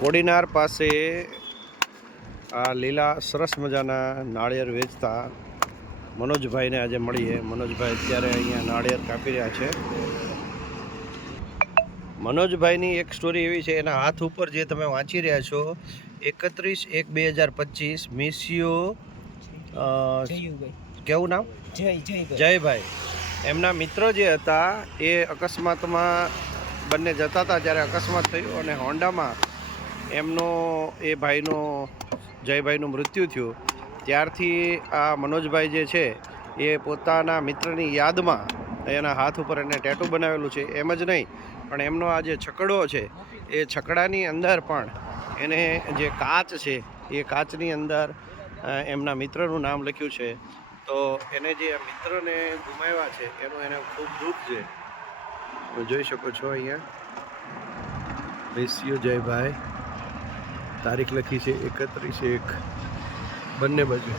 કોડીનાર પાસે આ લીલા સરસ મજાના નાળિયેર વેચતા મનોજભાઈને આજે મળીએ। મનોજભાઈ અત્યારે અહીંયા નાળિયેર કાપી રહ્યા છે। મનોજભાઈની એક સ્ટોરી એવી છે, એના હાથ ઉપર જે તમે વાંચી રહ્યા છો 31/1/2025 મિસ્યુ કેવું નામ જયભાઈ, એમના મિત્ર જે હતા એ અકસ્માતમાં બંને જતા હતા, જ્યારે અકસ્માત થયું અને હોન્ડામાં એમનો એ ભાઈનો જયભાઈનું મૃત્યુ થયું। ત્યારથી આ મનોજભાઈ જે છે એ પોતાના મિત્રની યાદમાં એના હાથ ઉપર એને ટેટુ બનાવેલું છે। એમ જ નહીં પણ એમનો આ જે છકડો છે એ છકડાની અંદર પણ એને જે કાચ છે એ કાચની અંદર એમના મિત્રનું નામ લખ્યું છે। તો એને જે મિત્રને ગુમાવ્યા છે એનું એને ખૂબ દુઃખ છે। જોઈ શકો છો અહીંયા મિસ્યુ જયભાઈ, તારીખ લખી છે 31/1 બંને બાજુ।